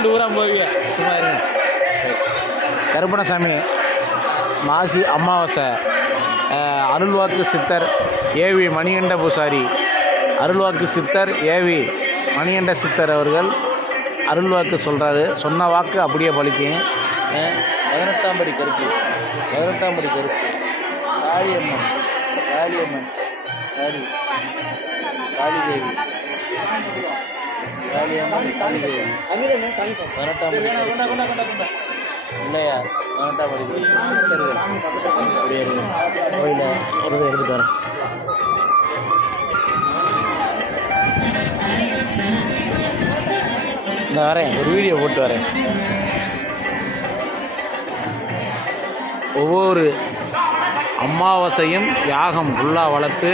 சொல்லிட்டு ஊரா போவீங்க, சும்மா இருங்க. கருப்பணசாமி மாசி அமாவாசை, அருள்வாக்கு சித்தர் ஏவி மணிகண்ட பூசாரி, அருள்வாக்கு சித்தர் ஏவி மணிகண்ட சித்தர் அவர்கள் அருள்வாக்கு சொல்கிறாரு. சொன்ன வாக்கு அப்படியே பலிக்கும். 18ஆம் படி கருப்பு, 18ஆம் படி கருப்பு, காளியம்மன், காளியம்மன், காளி, காளிதேவி, காளியம்மன், காளிதேவி, 18ஆம் படி இல்லையா? 18ஆம் படி சித்தர்கள் அப்படியே இருக்கு. கோயிலை ஒரு எடுத்துகிட்டு வரேன். நான் வரேன், ஒரு வீடியோ போட்டு வரேன். ஒவ்வொரு அமாவாசையும் யாகம் ஃபுல்லாக வளர்த்து,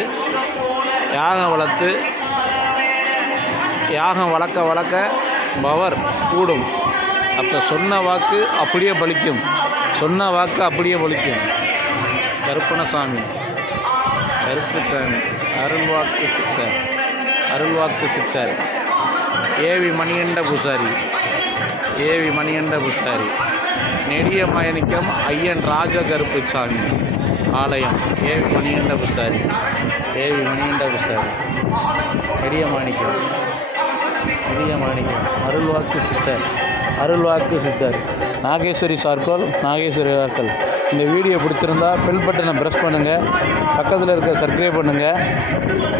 யாகம் வளர்க்க பவர் கூடும். அப்போ சொன்ன வாக்கு அப்படியே பலிக்கும், சொன்ன வாக்கு அப்படியே பலிக்கும். கருப்பணசாமி, கருப்புசாமி, அருள்வாக்கு சித்தர், அருள்வாக்கு சித்தர் ஏவி மணிகண்ட பூசாரி, ஏவி மணிகண்ட பூசாரி, நெடிய மயனிக்கம் ஐயன் ராஜ கருப்புசாமி ஆலயம், ஏவி மணிகண்ட பூசாரி, ஏவி மணிகண்ட பூசாரி, நெடிய மாணிக்கம், நெடிய மாணிக்கம், அருள்வாக்கு சித்தர், அருள்வாக்கு சித்தர், நாகேஸ்வரி சார்கோல், நாகேஸ்வரி சார்கோல். இந்த வீடியோ பிடிச்சிருந்தா பெல் பட்டனை ப்ரெஸ் பண்ணுங்கள், பக்கத்தில் இருக்க சப்ஸ்கிரைப் பண்ணுங்கள்,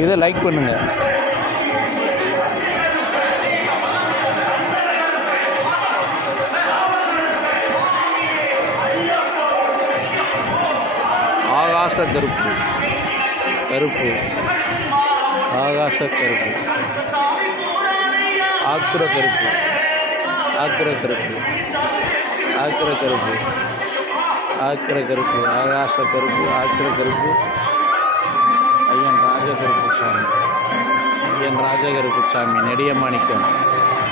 இதை லைக் பண்ணுங்கள். ஆகாச கருப்பு, கருப்பு, ஆகாச கருப்பு, ஆக்குர கருப்பு, ஆக்குர கருப்பு, ஆக்குர கருப்பு, ஆக்குர கருப்பு, ஆகாச கருப்பு, ஆக்குர கருப்பு, ஐயன் ராஜகருப்பு சாமி, ஐயன் ராஜகருப்பு சாமி, நெடிய மாணிக்கம்,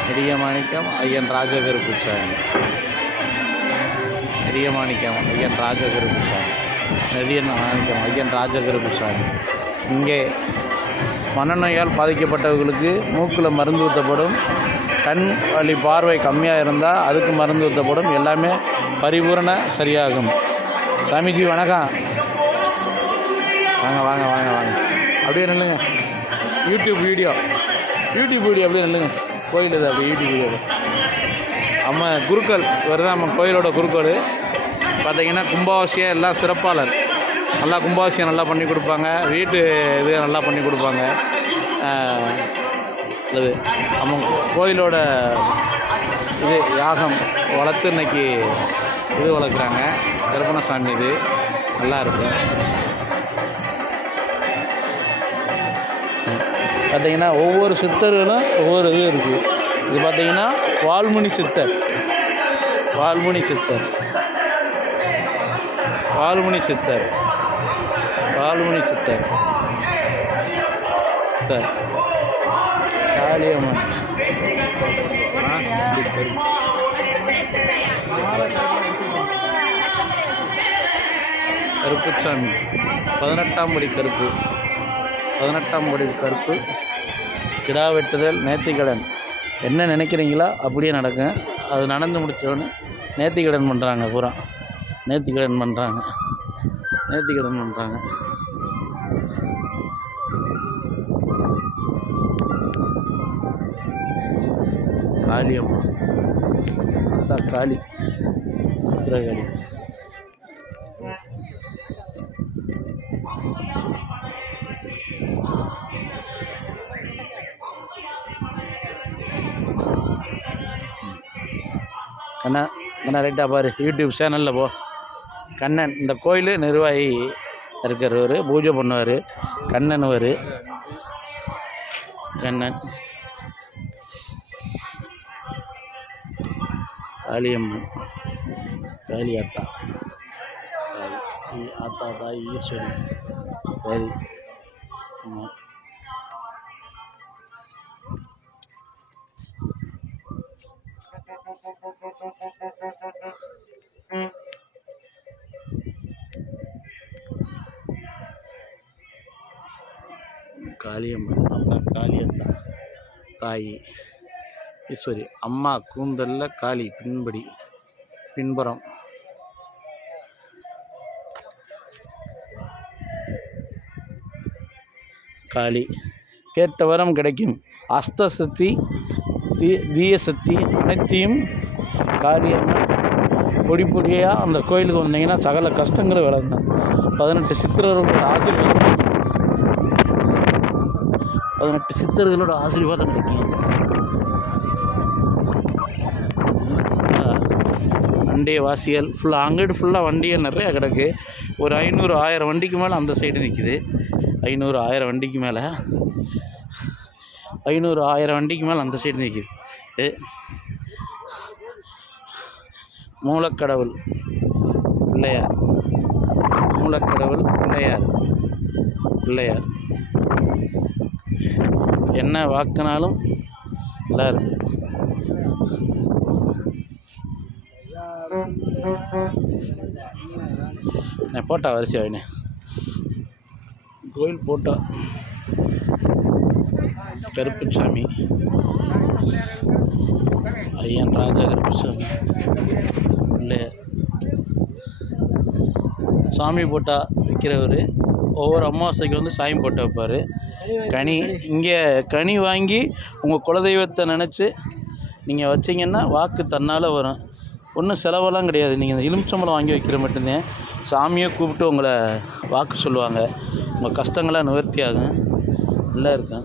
நெடிய மாணிக்கம் ஐயன் ராஜகருப்பு சாமி, நெடிய மாணிக்கம் ஐயன் ராஜகருப்பு சாமி, நெடிய மாணிக்கம் ஐயன் ராஜகருப்பு சாமி. இங்கே மனநோயால் பாதிக்கப்பட்டவர்களுக்கு மூக்கில் மருந்து ஊற்றப்படும். கண் வலி பார்வை கம்மியாக இருந்தால் அதுக்கு மருந்து ஊற்றப்படும். எல்லாமே பரிபூரண சரியாகும். சாமிஜி வணக்கம். வாங்க வாங்க வாங்க வாங்க, அப்படியே நில்லுங்க. யூடியூப் வீடியோ அப்படியே நில்லுங்க. கோயில் இது அப்படி யூடியூப் வீடியோ. நம்ம குருக்கள் வருது, நம்ம கோயிலோட குருக்கள் பார்த்திங்கன்னா கும்பாபிஷேகம் எல்லாம் சிறப்பாளர், நல்லா கும்பாபிஷேகம் நல்லா பண்ணி கொடுப்பாங்க. வீட்டு இது நல்லா பண்ணி கொடுப்பாங்க. அது நம்ம கோயிலோட இது யாகம் வளர்த்து இன்றைக்கி இது வளர்க்குறாங்க. கருப்பணசாமி இது நல்லா இருக்கு. பார்த்திங்கன்னா ஒவ்வொரு சித்தர்களும் ஒவ்வொரு இது இருக்குது. இது பார்த்திங்கன்னா வால்முனி சித்தர், வால்முனி சித்தர், வால்முனி சித்தர், வால்முனி சித்தர் சார், காளியம்மன், கருப்புசாமி, 18ஆம் படி கருப்பு, 18ஆம் படி கருப்பு, கிடா வெட்டுதல், நேர்த்திக்கடன். என்ன நினைக்கிறீங்களோ அப்படியே நடக்கும். அது நடந்து முடித்தோடனே நேர்த்திக்கடன் பண்ணுறாங்க. பூரா நேர்த்திக்கடன் பண்ணுறாங்க, நேர்த்திக்கடன் பண்ணுறாங்க. காளியம்மா, காளி, உத்திரகாளி. கண்ணா கண்ணா ரைட்டாக பாரு, யூடியூப் சேனலில் போ. கண்ணன் இந்த கோயில் நிர்வாகி இருக்கிறவர், பூஜை பண்ணுவார். கண்ணன்வர், கண்ணன், காளியம்மன், காளி ஆத்தா, ஆத்தா தாய் ஈஸ்வரி, சரி. காளியம்மன், ஆத்தா, காளியத்தா தாய், ஈஸ்வரி அம்மா கூந்தல்ல காளி பின்புறம் காளி கேட்ட வரம் கிடைக்கும். அஸ்த சக்தி தீய சக்தி அனைத்தையும் காளி பொடி பொடியாக அந்த கோயிலுக்கு வந்தீங்கன்னா சகல கஷ்டங்களும் விளங்க. 18 சித்தர்களோட ஆசீர்வாதம் 18 சித்தர்களோட ஆசீர்வாதம் கிடைக்கும். வண்டிய வாசிகள் ஃபுல்லாக அங்கிட்டு ஃபுல்லாக வண்டியை நிறையா கிடக்கு. ஒரு 500-1000 வண்டிக்கு மேலே அந்த சைடு நிற்கிது. 500-1000 வண்டிக்கு மேலே 500-1000 வண்டிக்கு மேலே அந்த சைடு நிற்கிது. மூலக்கடவுள் பிள்ளையார் என்ன வாக்குனாலும் நல்லா இருக்கு. போட்டா வரிசையாவினே கோயில் போட்டா கருப்புசாமி ஐயன் ராஜா கருப்புசாமி பிள்ளையார் சாமி போட்டா விற்கிறவர் ஒவ்வொரு அமாவாசைக்கு வந்து சாமி போட்டா வைப்பார். இங்கே கனி வாங்கி உங்கள் குலதெய்வத்தை நினச்சி நீங்கள் வச்சிங்கன்னா வாக்கு தன்னால் வரும். ஒன்றும் செலவெல்லாம் கிடையாது. நீங்கள் இந்த எலுமிச்சம்பழம் வாங்கி வைக்கிற மட்டும்தான் சாமியை கூப்பிட்டு உங்களை வாக்கு சொல்லுவாங்க. உங்கள் கஷ்டங்கள்லாம் நிவர்த்தி ஆகும். நல்லா இருக்கும்.